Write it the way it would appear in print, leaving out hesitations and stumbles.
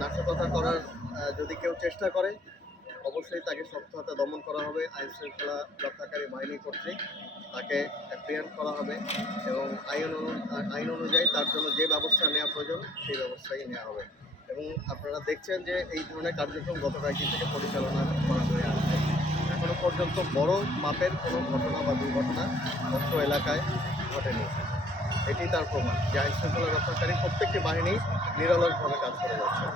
নাশকতা করার যদি কেউ চেষ্টা করে অবশ্যই তাকে শক্ত হাতে দমন করা হবে। আইন শৃঙ্খলা রক্ষাকারী বাহিনী কর্তৃক তাকে অ্যাপ্রিহেন্ড করা হবে এবং আইন অনুযায়ী তার জন্য যে ব্যবস্থা নেওয়া প্রয়োজন সেই ব্যবস্থাই নেওয়া হবে। এবং আপনারা দেখছেন যে এই ধরনের কার্যক্রম গত কয়েকদিন থেকে পরিচালনা করা হয়ে আসছে। এখনও পর্যন্ত বড় মাপের কোনো ঘটনা বা দুর্ঘটনা অত্র এলাকায় ঘটেনি। এটি তার প্রমাণ যে আইন শৃঙ্খলা রক্ষাকারী প্রত্যেকটি বাহিনী নিরলসভাবে কাজ করে যাচ্ছে।